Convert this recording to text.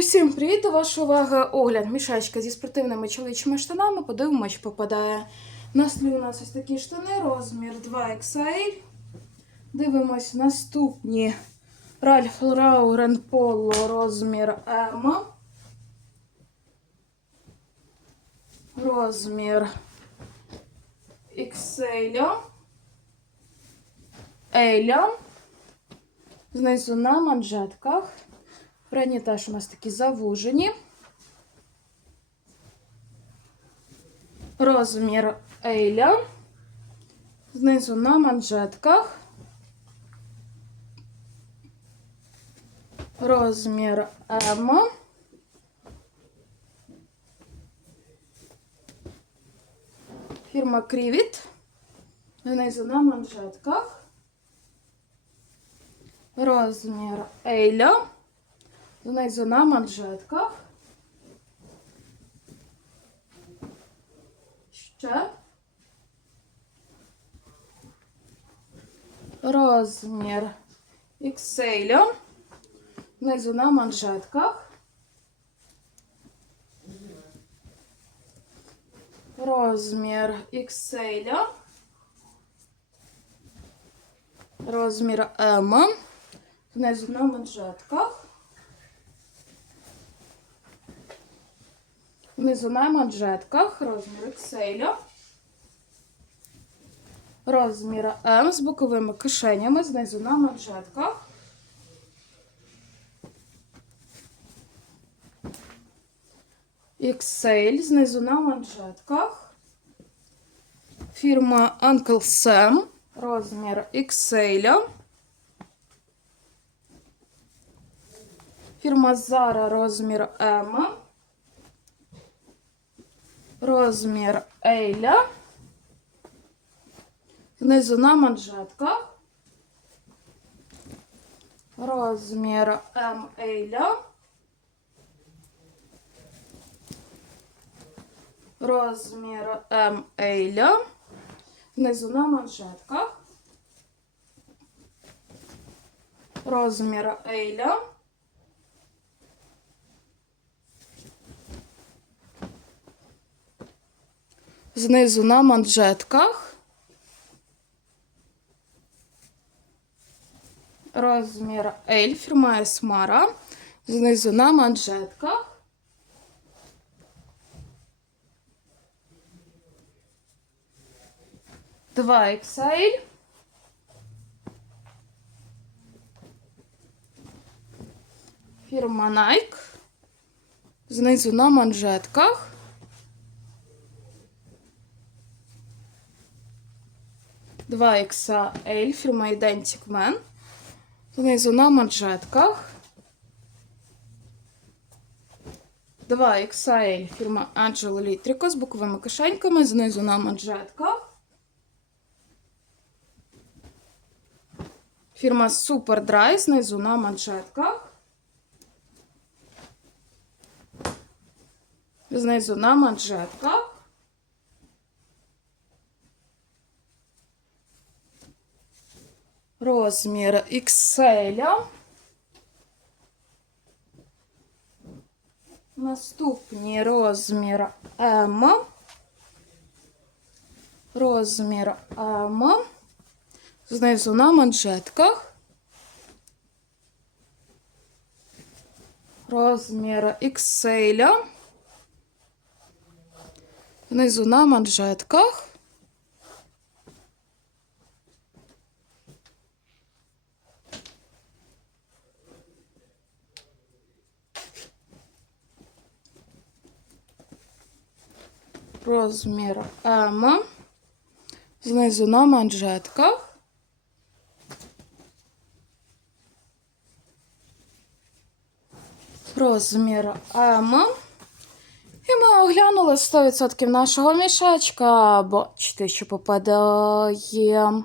Усім привіт! До вашої уваги огляд мішечка зі спортивними чоловічими штанами. Подивимось, що попадає. На столі у нас ось такі штани, розмір 2XL. Дивимось наступні Ральф Лаурен Поло, розмір М. Розмір XL. Еля. Знизу на манжетках. Передні теж у нас такі завужені. Розмір Ейля. Знизу на манжетках. Розмір М. Фірма Крівіт. Знизу на манжетках. Розмір Ейля. Знизу на манжетках. Ще. Розмір XL. Знизу на манжетках. Розмір XL. Розмір М. Знизу на манжетках. Внизу на манжетках розмір XL. Розмір М з боковими кишенями знизу на манжетках. XL знизу на манжетках. Фірма Uncle Sam. Розмір XL. Фірма Zara розмір М. Розмір Ейля. Знизу на манжетках. Розмір М Ейля. Розмір М Ейля. Знизу на манжетках. Розмір Ейля. Знизу на манжетках. Розмір L, фірма Есмара. Знизу на манжетках. Два XL. Фірма Nike. Знизу на манжетках. Два XL, фірма Identic Man. Знизу на манжетках. 2 XL фірма Angelo Litrico з боковими кишеньками, знизу на манжетках. Фірма Super Dry, знизу на манжетках. Знизу на манжетках. Розмір XL. Наступний розмір М. Розмір М. Знизу на манжетках. Розмір XL. Знизу на манжетках. Розмір М. Знизу на манжетках. Розмір М. І ми оглянули 100% нашого мішечка. Бачите, що попадає.